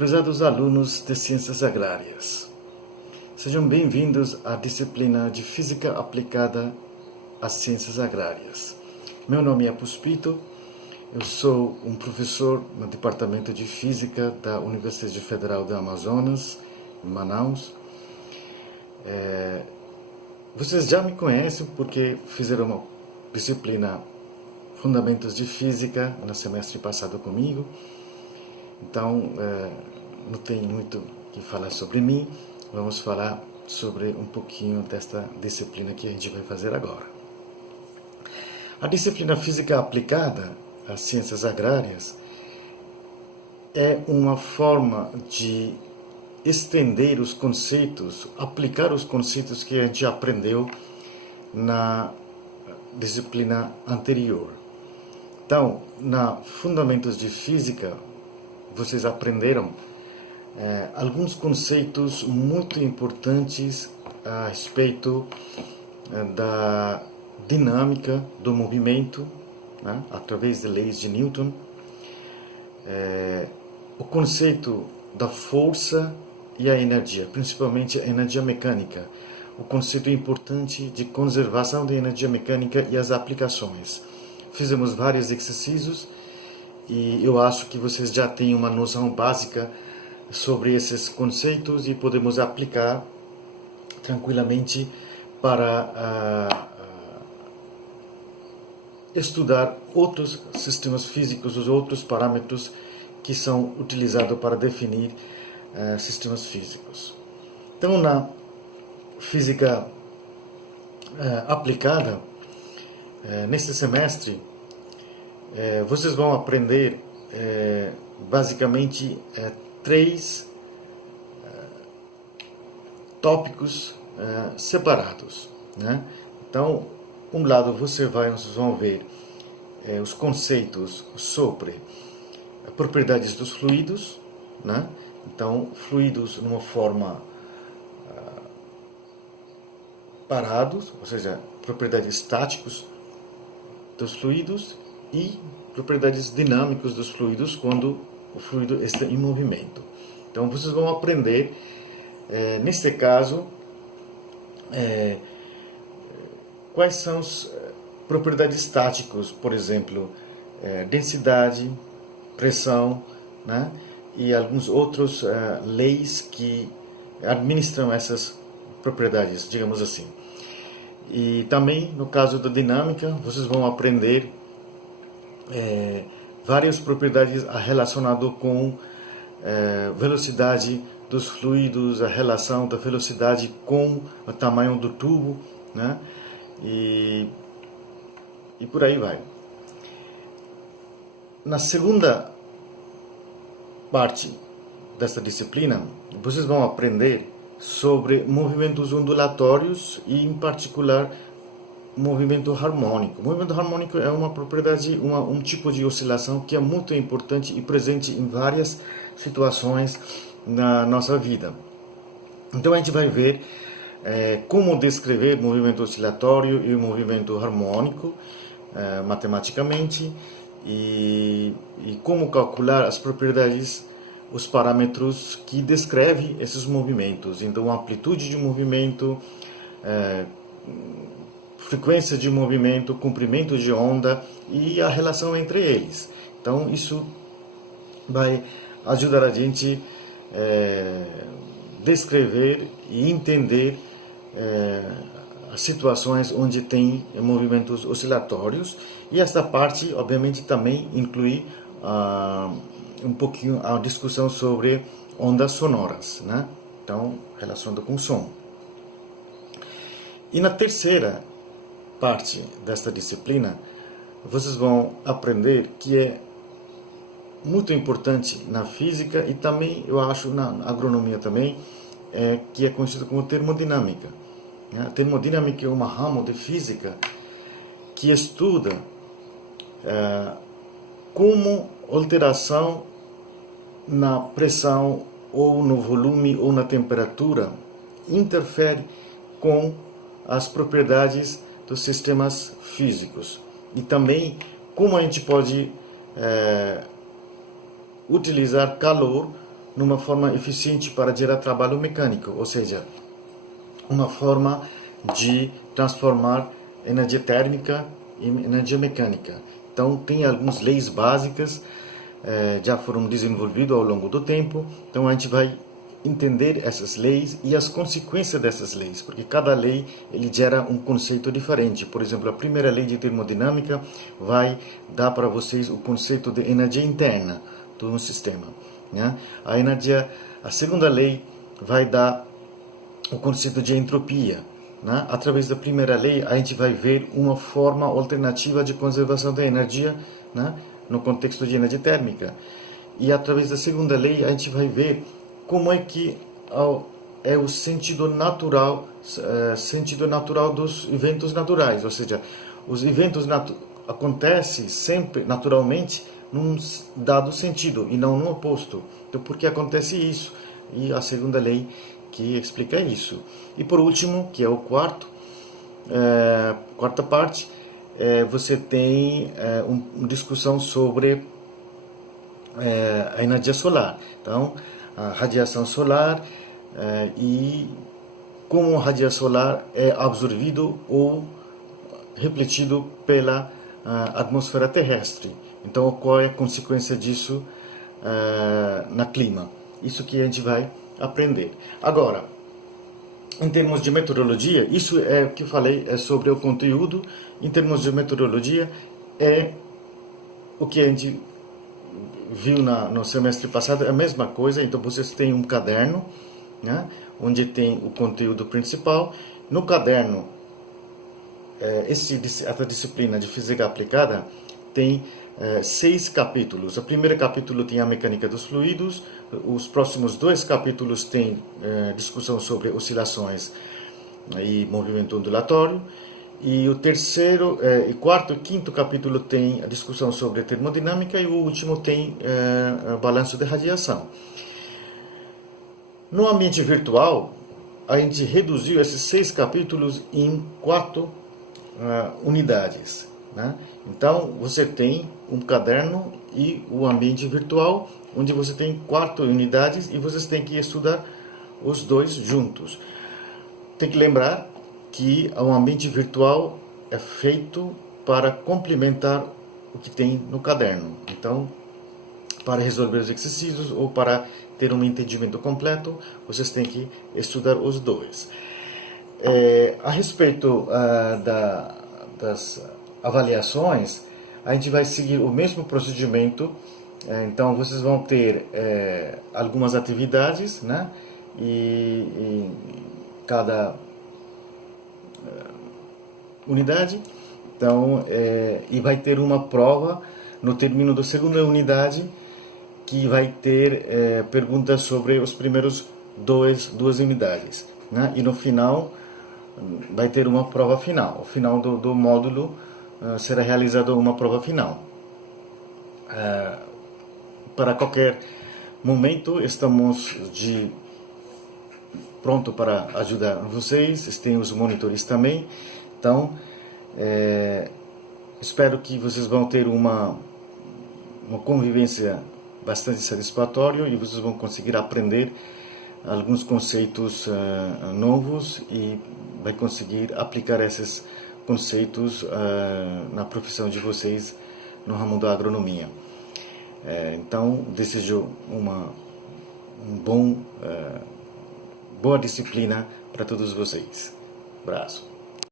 Prezados alunos de Ciências Agrárias, sejam bem-vindos à disciplina de Física Aplicada às Ciências Agrárias. Meu nome é Puspito, eu sou um professor no Departamento de Física da Universidade Federal do Amazonas, em Manaus. Vocês já me conhecem porque fizeram uma disciplina Fundamentos de Física no semestre passado comigo. Então, não tem muito o que falar sobre mim. Vamos falar sobre um pouquinho desta disciplina que a gente vai fazer agora. A disciplina Física Aplicada às Ciências Agrárias é uma forma de estender os conceitos, aplicar os conceitos que a gente aprendeu na disciplina anterior. Então, na Fundamentos de Física, vocês aprenderam alguns conceitos muito importantes a respeito da dinâmica do movimento, né, através de leis de Newton, o conceito da força e a energia, principalmente a energia mecânica, o conceito importante de conservação da energia mecânica e as aplicações. Fizemos vários exercícios e eu acho que vocês já têm uma noção básica sobre esses conceitos e podemos aplicar tranquilamente para estudar outros sistemas físicos, os outros parâmetros que são utilizados para definir sistemas físicos. Então, na física aplicada, neste semestre, vocês vão aprender basicamente três tópicos separados, né? Então, um lado vocês vão ver os conceitos sobre propriedades dos fluidos, né? Então, fluidos numa forma parados, ou seja, propriedades estáticas dos fluidos e propriedades dinâmicas dos fluidos quando o fluido está em movimento. Então, vocês vão aprender, neste caso, quais são as propriedades estáticas, por exemplo, densidade, pressão, né, e alguns outros leis que administram essas propriedades, digamos assim. E também, no caso da dinâmica, vocês vão aprender várias propriedades relacionadas com velocidade dos fluidos, a relação da velocidade com o tamanho do tubo, né? E por aí vai. Na segunda parte desta disciplina, vocês vão aprender sobre movimentos ondulatórios e, em particular, movimento harmônico. O movimento harmônico é uma propriedade, um tipo de oscilação que é muito importante e presente em várias situações na nossa vida. Então, a gente vai ver como descrever movimento oscilatório e movimento harmônico matematicamente e como calcular as propriedades, os parâmetros que descrevem esses movimentos. Então, a amplitude de movimento, frequência de movimento, comprimento de onda e a relação entre eles. Então, isso vai ajudar a gente descrever e entender as situações onde tem movimentos oscilatórios. E esta parte, obviamente, também inclui um pouquinho a discussão sobre ondas sonoras, né? Então, relacionado com som. E na terceira parte desta disciplina, vocês vão aprender que é muito importante na física e também, eu acho, na agronomia também, que é conhecido como termodinâmica. A termodinâmica é uma ramo de física que estuda como alteração na pressão ou no volume ou na temperatura interfere com as propriedades dos sistemas físicos e também como a gente pode utilizar calor numa forma eficiente para gerar trabalho mecânico, ou seja, uma forma de transformar energia térmica em energia mecânica. Então, tem algumas leis básicas, já foram desenvolvidas ao longo do tempo. Então, a gente vai entender essas leis e as consequências dessas leis, porque cada lei ele gera um conceito diferente. Por exemplo, a primeira lei de termodinâmica vai dar para vocês o conceito de energia interna de um sistema, né? A segunda lei vai dar o conceito de entropia, né? Através da primeira lei, a gente vai ver uma forma alternativa de conservação da energia, né? No contexto de energia térmica. E através da segunda lei, a gente vai ver como é que é o sentido natural dos eventos naturais, ou seja, os eventos acontecem sempre naturalmente num dado sentido e não no oposto. Então, por que acontece isso? E a segunda lei que explica isso. E por último, que é o quarta parte, você tem uma discussão sobre a energia solar. Então, a radiação solar e como a radiação solar é absorvido ou refletido pela atmosfera terrestre. Então, qual é a consequência disso na clima? Isso que a gente vai aprender. Agora, em termos de meteorologia, isso é o que eu falei, é sobre o conteúdo. Em termos de meteorologia, é o que a gente viu no semestre passado, é a mesma coisa. Então, vocês têm um caderno, né, onde tem o conteúdo principal. No caderno, essa disciplina de física aplicada tem 6 capítulos. O primeiro capítulo tem a mecânica dos fluidos, os próximos 2 capítulos têm discussão sobre oscilações e movimento ondulatório, e o terceiro, quarto e quinto capítulo tem a discussão sobre termodinâmica, e o último tem balanço de radiação. No ambiente virtual, a gente reduziu esses 6 capítulos em 4 unidades, né? Então, você tem um caderno e o ambiente virtual, onde você tem 4 unidades e vocês têm que estudar os dois juntos. Tem que lembrar que o ambiente virtual é feito para complementar o que tem no caderno. Então, para resolver os exercícios ou para ter um entendimento completo, vocês têm que estudar os dois. A respeito das avaliações, a gente vai seguir o mesmo procedimento. Então, vocês vão ter algumas atividades, né? E cada unidade. Então, e vai ter uma prova no término da segunda unidade, que vai ter perguntas sobre os primeiros duas unidades, né? E no final vai ter uma prova final. Ao final do módulo será realizada uma prova final. Para qualquer momento estamos pronto para ajudar vocês. Tem os monitores também. Então, espero que vocês vão ter uma convivência bastante satisfatória e vocês vão conseguir aprender alguns conceitos novos e vai conseguir aplicar esses conceitos na profissão de vocês no ramo da agronomia. Então, desejo boa disciplina para todos vocês. Abraço.